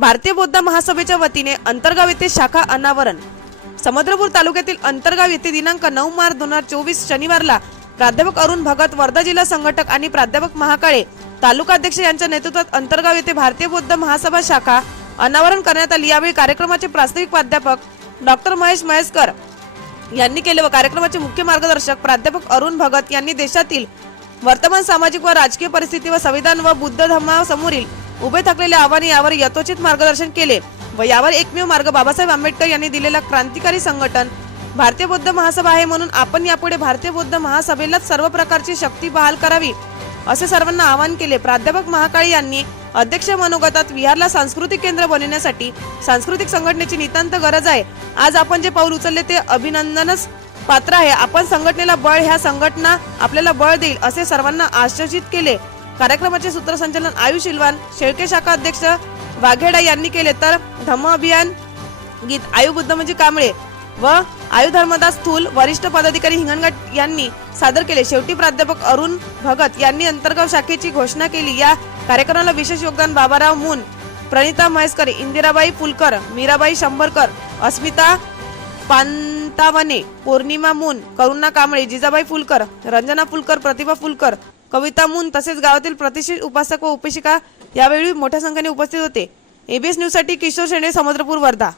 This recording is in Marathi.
भारतीय बौद्ध महासभेच्या वतीने अंतरगाव येथे शाखा अनावरण. समुद्रपूर तालुक्यातील अंतरगाव येथे दिनांक नऊ मार्च दोन हजार चोवीस शनिवारला प्राध्यापक अरुण भगत वर्धा जिल्हा संघटक आणि प्राध्यापक महाकाळे तालुकाध्यक्ष यांच्या नेतृत्वात अंतरगाव येथे भारतीय बौद्ध महासभा शाखा अनावरण करण्यात आली. यावेळी कार्यक्रमाचे प्रास्ताविक प्राध्यापक डॉक्टर महेश महेशकर यांनी केले व कार्यक्रमाचे मुख्य मार्गदर्शक प्राध्यापक अरुण भगत यांनी देशातील वर्तमान सामाजिक व राजकीय परिस्थिती व संविधान व बुद्ध धर्मासमोरील उभे थकलेले आव्हाने यावर यथोचित मार्गदर्शन केले व यावर एकमेव मार्ग बाबासाहेब आंबेडकर यांनी दिलेला क्रांतिकारी संघटन भारतीय बौद्ध महासभा आहे म्हणून आपण यापुढे भारतीय बौद्ध महासभेलाच सर्व प्रकारची शक्ती बहाल करावी असे सर्वांना आवाहन केले. प्राध्यापक महाकाळी यांनी अध्यक्ष मनोगतात विहारला सांस्कृतिक केंद्र बनवण्यासाठी सांस्कृतिक संघटनेची नितांत गरज आहे. आज आपण जे पाऊल उचलले ते अभिनंदनच पात्र आहे. आपण संघटनेला बळ ह्या संघटना आपल्याला बळ देईल असे सर्वांना आश्वासित केले. कार्यक्रमाचे सूत्रसंचालन आयुष इलवान शेळके शाखा अध्यक्ष वाघेडा यांनी केले. तर धम्म अभियान गीत आयु बुद्धमजी म्हणजे कांबळे व आयु धर्मदास थूल वरिष्ठ पदाधिकारी हिंगणघाट यांनी सादर केले. शेवटी प्राध्यापक अरुण भगत यांनी अंतर्गाव शाखेची घोषणा केली. या कार्यक्रमाला विशेष योगदान बाबाराव मुन प्रणिता म्हैसकर इंदिराबाई फुलकर मीराबाई शंभरकर अस्मिता पांतावने पौर्णिमा मुन करुणा कांबळे जिजाबाई फुलकर रंजना फुलकर प्रतिभा फुलकर कविता मुन तसेच गावातील प्रतिष्ठित उपासक व उपेक्षिका यावेळी मोठ्या संख्येने उपस्थित होते. एबीएस न्यूजसाठी किशोर शेणे समुद्रपूर वर्धा.